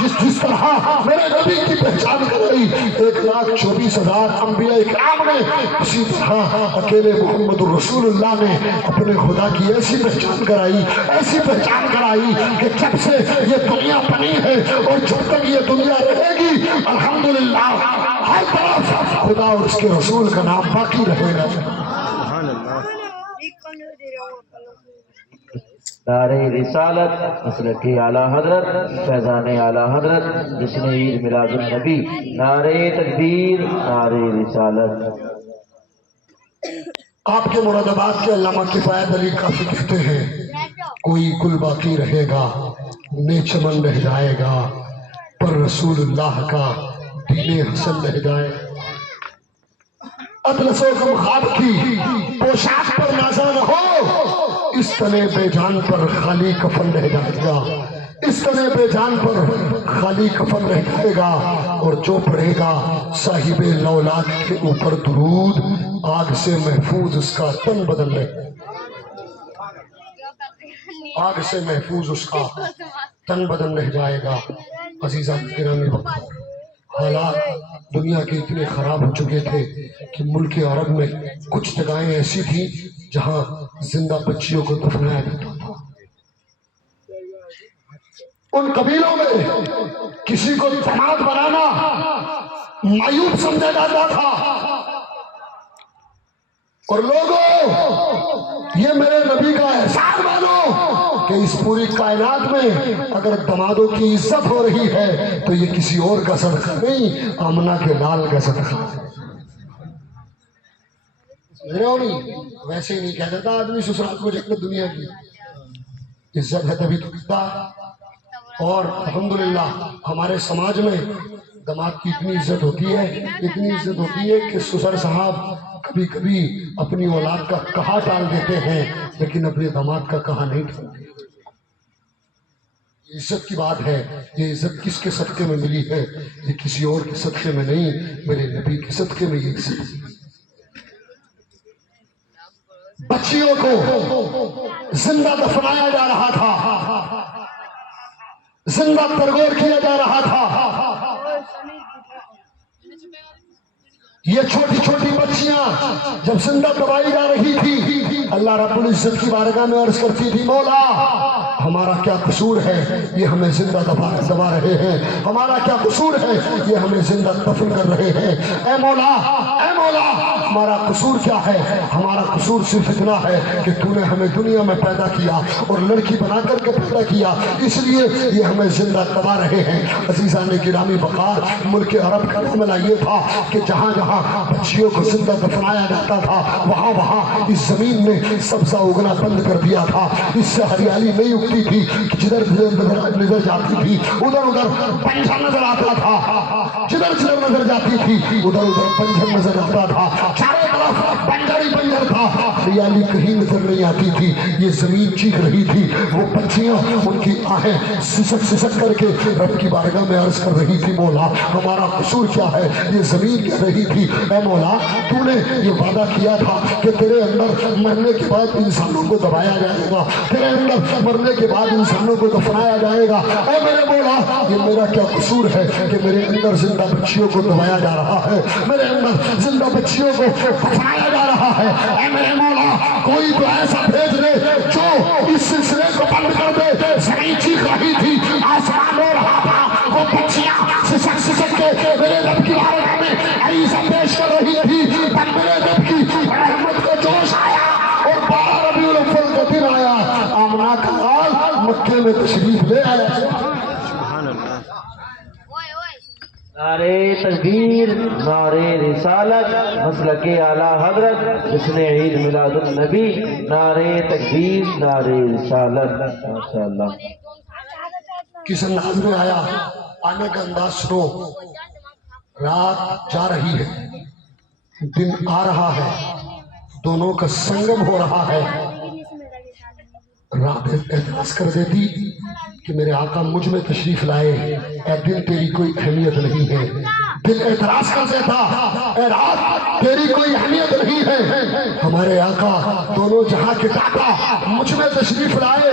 جس طرح میرے نبی کی پہچان کرائی 1,24,000 انبیاء اکرام نے، اسی طرح اکیلے محمد الرسول اللہ نے اپنے خدا کی ایسی پہچان کرائی، ایسی پہچان کرائی کہ جب سے یہ دنیا بنی ہے اور جب تک یہ دنیا رہے گی الحمدللہ ہر طرف خدا اور اس کے رسول کا نام باقی رہے گا۔ نعرہ رسالت مسلک اعلیٰ حضرت فیضان اعلیٰ حضرت جشن عید میلاد النبی، نعرہ تکبیر، نعرہ رسالت۔ آپ کے مراد آباد کے علامہ کفایت علی کافی کہتے ہیں کوئی گل باقی رہے گا، نہ چمن رہ جائے گا، پر رسول اللہ کا دین حسن رہ جائے۔ اطلس و غم خواب کی پوشاک پر نازا نہ ہو، اس تنے بے جان پر خالی کفن رہ جائے گا، اس تنے بے جان پر خالی کفن رہ جائے گا، اور جو پڑھے گا صاحب لولاک کے اوپر درود آگ سے محفوظ اس کا تن بدل رہے، آگ سے محفوظ اس کا تن بدل رہ جائے گا۔ عزیزان گرامی وقت حالات دنیا کے اتنے خراب ہو چکے تھے کہ ملک عرب میں کچھ جگہیں ایسی تھیں جہاں زندہ بچیوں کو دفنایا جاتا تھا۔ ان قبیلوں میں کسی کو داماد بنانا معیوب سمجھا جاتا تھا، اور لوگوں یہ میرے نبی کا احسان مانو کہ اس پوری کائنات میں اگر دمادوں کی عزت ہو رہی ہے تو یہ کسی اور کا صدقہ نہیں، آمنہ کے لال کا صدقہ ہے۔ ویسے ہی نہیں کہہ دیتا آدمی سسرال کو جب دنیا کی عزت ہے تبھی تو کہتا۔ اور الحمدللہ ہمارے سماج میں داماد کی اتنی عزت ہوتی ہے، اتنی عزت ہوتی ہے کہ سسر صاحب کبھی کبھی اپنی اولاد کا کہا ٹال دیتے ہیں لیکن اپنے داماد کا کہا نہیں ٹالتے۔ یہ عزت کی بات ہے، یہ عزت کس کے صدقے میں ملی ہے؟ یہ کسی اور کے صدقے میں نہیں، میرے نبی کے صدقے میں یہ عزت ہے۔ بچیوں کو زندہ دفنایا جا رہا تھا، زندہ ترغور کیا جا رہا تھا۔ یہ چھوٹی چھوٹی بچیاں جب زندہ دبائی جا رہی تھی، اللہ رب العزت کی بارگاہ میں عرض کرتی تھی مولا ہمارا کیا قصور ہے یہ ہمیں زندہ دبا رہے ہیں، ہمارا کیا قصور ہے یہ ہمیں زندہ دفن کر رہے ہیں، اے مولا ہمارا قصور کیا ہے؟ ہمارا قصور صرف اتنا ہے کہ تو نے ہمیں دنیا میں پیدا کیا اور لڑکی بنا کر کے پیدا کیا، اس لیے یہ ہمیں زندہ دبا رہے ہیں۔ عزیزان گرامی وقار ملک عرب کا معاملہ یہ تھا کہ جہاں جہاں بچیوں کو زندہ دفنایا جاتا تھا وہاں اس زمین نے سبزہ اگنا بند کر دیا تھا، اس سے ہریالی نہیں اگتی تھی، جدھر نظر جاتی تھی ادھر پنجر نظر آتا تھا، جدھر نظر جاتی تھی ادھر پنجر نظر آتا تھا، چاروں طرف پنجر ہی پنجر تھا، ہریالی کہیں نظر نہیں آتی تھی، یہ زمین چیخ رہی تھی، وہ بچیاں ان کی آہیں سسک کر کے رب کی بارگاہ میں عرض کر رہی تھی مولا ہمارا قصور کیا ہے؟ یہ زمین کہہ رہی تھی اے مولا تو نے یہ وعدہ کیا تھا کہ تیرے اندر مرنے کے بعد انسانوں کو دبایا جائے گا، تیرے اندر مرنے کے بعد انسانوں کو دفنایا جائے گا، اے میرے مولا یہ میرا کیا قصور ہے کہ میرے اندر زندہ بچیوں کو دبایا جا رہا ہے، میرے اندر زندہ بچیوں کو دفنایا جا رہا ہے، اے میرے مولا کوئی تو ایسا بھیج دے جو اس سلسلے کو بند کر دے۔ زمین چیخ رہی تھی، آسمان رو رہا تھا، وہ بچیاں سسک کے میرے رب کی بارگاہ میں عیسیٰ پیش کر رہی تھی، تب میرے رب کی رحمت کو جوش آیا اور 12 ربیع الاول کا دن آیا، آمنہ کا لال مکے میں تشریف لے آیا۔ نعرہ تکبیر، نعرہ رسالت مسلک اعلیٰ حضرت جشن عید میلاد النبی، نعرہ تکبیر، نعرہ رسالت۔ ماشاءاللہ کس انداز میں آیا؟ آنے کا انداز سنو، رات جا رہی ہے دن آ رہا ہے، دونوں کا سنگم ہو رہا ہے۔ رات اعتراض کر دیتی کہ میرے آقا مجھ میں تشریف لائے، اے دن تیری کوئی اہمیت نہیں ہے، دل اعتراض کر دیتا اے رات تیری کوئی اہمیت نہیں ہے، ہمارے آقا دونوں جہاں کے داتا مجھ میں تشریف لائے،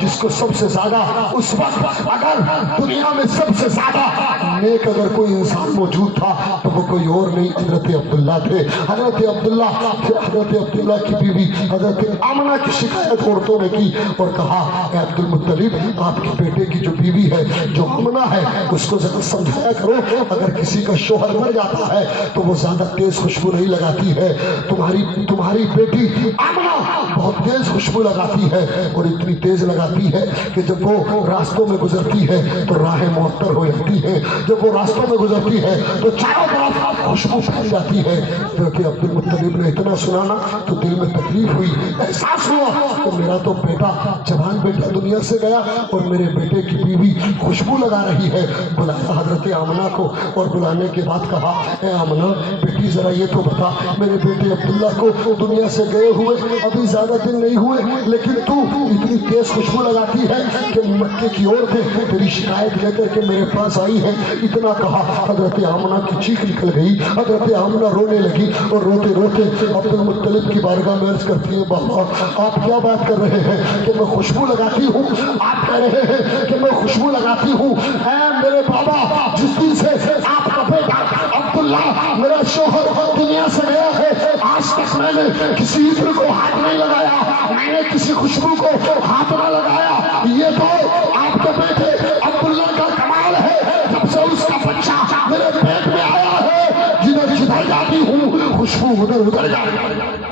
جس کو سب سے زیادہ اس وقت اگر دنیا میں سب سے زیادہ نیک اگر کوئی انسان موجود تھا تو وہ کوئی اور نہیں حضرت عبداللہ تھے. حضرت عبداللہ کی بیوی حضرت آمنہ کی شکایت عورتوں نے کی اور کہا اے عبد المطلب آپ کے بیٹے کی جو بیوی ہے جو آمنہ ہے اس کو ذرا سمجھایا کرو اگر کسی کا شوہر مر جاتا ہے تو وہ زیادہ تیز خوشبو نہیں لگاتی ہے. تمہاری بیٹی آمنہ بہت تیز خوشبو لگاتی ہے اور اتنی تیز لگاتی ہے کہ جب وہ راستوں میں گزرتی ہے تو راہیں معطر ہو جاتی ہیں. جب وہ راستوں میں گزرتی ہے تو چاروں طرف خوشبو پھیل جاتی ہے. کیونکہ عبد المطلب نے اتنا سنانا تو دل میں تکلیف ہوئی, احساس ہوا کہ میرا تو بیٹا جوان بیٹا دنیا سے گیا اور میرے بیٹے کی بیوی خوشبو لگا رہی ہے. بلایا حضرت آمنہ کو اور بلانے کے بعد کہا اے آمنہ بیٹی ذرا یہ تو بتا میرے بیٹے عبداللہ کو دنیا سے گئے ہوئے ابھی زیادہ دن نہیں ہوئے لیکن تو اتنی تیز خوشبو لگاتی ہے کہ مکے کی عورتیں تیری شکایت لے کر کے میرے پاس آئی ہے. اتنا کہا حضرت آمنہ کی چیخ نکل گئی. حضرت آمنہ رونے لگی اور روتے روتے عبد المطلب کی بارگاہ میں عرض کرتی ہے بابا آپ کیا بات کر رہے ہیں کہ میں خوشبو لگاتی ہوں, آپ کہہ رہے ہیں کہ میں خوشبو لگاتی ہوں. اے میرے بابا جس دن سے آپ کا بیٹا عبداللہ میرا شوہر دنیا سے گیا ہے آج تک میں نے کسی عطر کو ہاتھ نہیں لگایا, میں نے کسی خوشبو کو ہاتھ نہ لگایا. یہ تو آپ کے بیٹے عبداللہ کا کمال ہے. جب سے اس کا بچہ میرے پیٹ میں آیا ہے جدھر جدھر جاتی ہوں خوشبو ادھر ادھر جاتی ہے.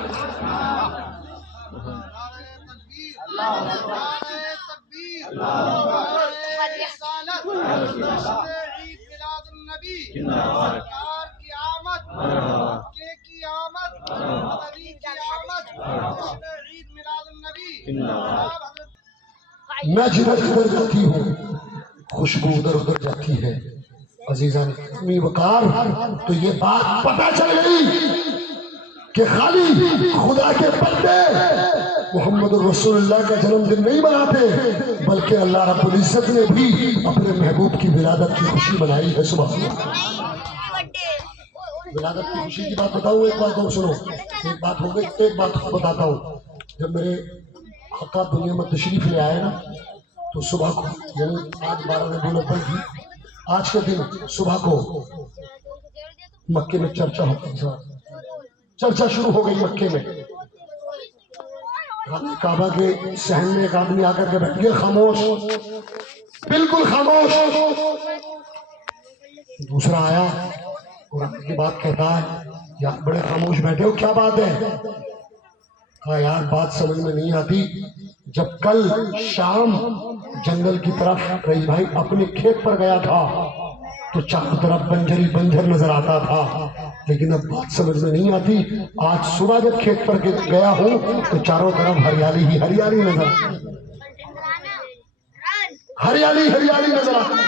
میں جدھر جدھر جاتی ہوں خوشبو ادھر ادھر جاتی ہے. عزیزان امی وقار تو یہ بات پتہ چل گئی کہ خالی خدا کے بندے محمد الرسول اللہ کا جنم دن نہیں مناتے بلکہ اللہ رب العزت نے بھی اپنے محبوب کی ولادت کی خوشی منائی ہے. سبحان اللہ. ولادت کی خوشی کی بات بتاؤں, ایک بات اور سنو. ایک بات ہو گئی, ایک بات بتاتا ہوں. جب میرے آقا دنیا میں تشریف لے آئے نا تو صبح کو یعنی آج 12 ربیع الاول تھی, آج کے دن صبح کو مکے میں چرچا ہوتا تھا. چرچا شروع ہو گئی مکے میں. کعبہ کے صحن میں ایک آدمی آ کر کے بیٹھ گیا, خاموش, بالکل خاموش. دوسرا آیا اور کی بات کہتا ہے یار بڑے خاموش بیٹھے ہو, کیا بات ہے؟ کہا یار بات سمجھ میں نہیں آتی. جب کل شام جنگل کی طرف رئیس بھائی اپنے کھیت پر گیا تھا تو چاروں طرف بنجری بنجر نظر آتا تھا, لیکن اب بات سمجھ میں نہیں آتی. آج صبح جب کھیت پر گیا ہوں تو چاروں طرف ہریالی ہی ہریالی نظر آتی, ہریالی ہریالی نظر آتی.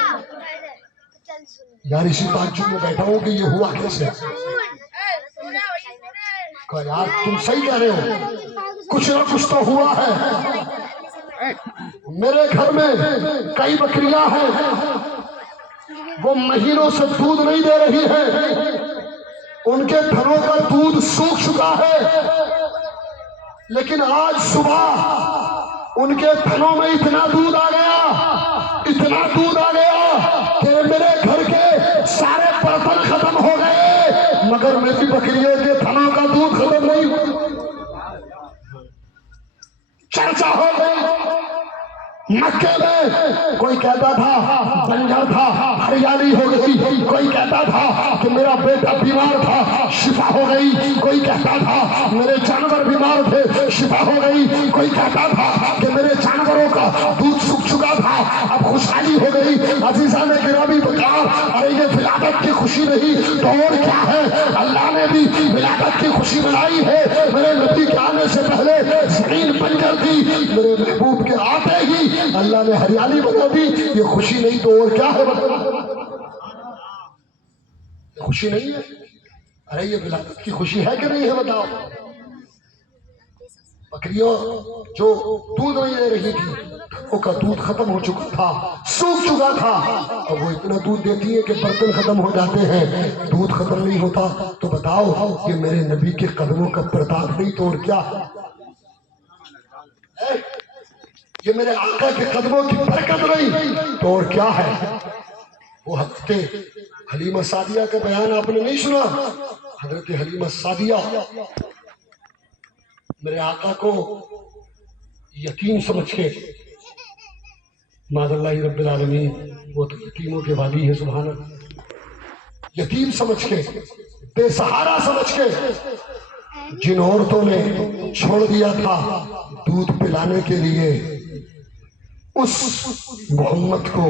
یار اسی تعجب میں بیٹھا ہوں کہ یہ ہوا کیسے. کہا یار تم صحیح کہہ رہے ہو, کچھ نہ کچھ تو ہوا ہے. میرے گھر میں کئی بکریاں ہیں, وہ مہینوں سے دودھ نہیں دے رہی ہے, ان کے تھنوں کا دودھ سوکھ چکا ہے, لیکن آج صبح ان کے تھنوں میں اتنا دودھ آ گیا, اتنا دودھ آ گیا کہ میرے گھر کے سارے برتن ختم ہو گئے مگر میری بکریوں کے تھنوں کا دودھ ختم نہیں ہوا. چرچا ہو گئی مکے میں. کوئی کہتا تھا بنجر تھا ہریالی ہو گئی, کوئی کہتا تھا کہ میرا بیٹا بیمار تھا شفا ہو گئی, کوئی کہتا تھا میرے جانور بیمار تھے شفا ہو گئی, کوئی کہتا تھا کہ میرے جانوروں کا دودھ سوکھ چکا تھا اب خوشحالی ہو گئی. عزیزان گرامی بکار, ارے یہ ولادت کی خوشی نہیں تو اور کیا ہے. اللہ نے بھی ولادت کی خوشی منائی ہے. میرے نبی کے آنے سے پہلے زمین بنجر تھی, میرے محبوب کے آتے ہی اللہ نے ہریالی بنا دی. یہ خوشی نہیں تو اور کیا ہے بتاؤ, خوشی نہیں ہے. ارے یہ ولادت کی خوشی ہے کہ نہیں ہے بتاؤ. بکریوں جو دودھ نہیں دے رہی تھی ان کا دودھ ختم ہو چکا تھا, سوکھ چکا تھا. اب وہ اتنا دودھ دیتی ہے کہ برتن ختم ہو جاتے ہیں, دودھ ختم نہیں ہوتا. تو بتاؤ کہ میرے نبی کے قدموں کا پرتاپ نہیں تو اور کیا. یہ میرے آقا کے قدموں کی برکت نہیں تو اور کیا ہے؟ وہ حضرت حلیمہ سعدیہ کا بیان آپ نے نہیں سنا؟ حضرت حلیمہ سعدیہ میرے آقا کو یتیم سمجھ کے، معاذ اللہ رب العالمین، وہ تو یتیموں کے والی ہے سبحان اللہ، یتیم سمجھ کے، بے سہارا سمجھ کے جن عورتوں نے چھوڑ دیا تھا دودھ پلانے کے لیے، اس محمد کو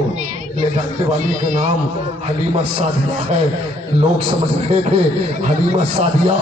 لے جانے والی کا نام حلیمہ سعدیہ ہے۔ لوگ سمجھ رہے تھے حلیمہ سعدیہ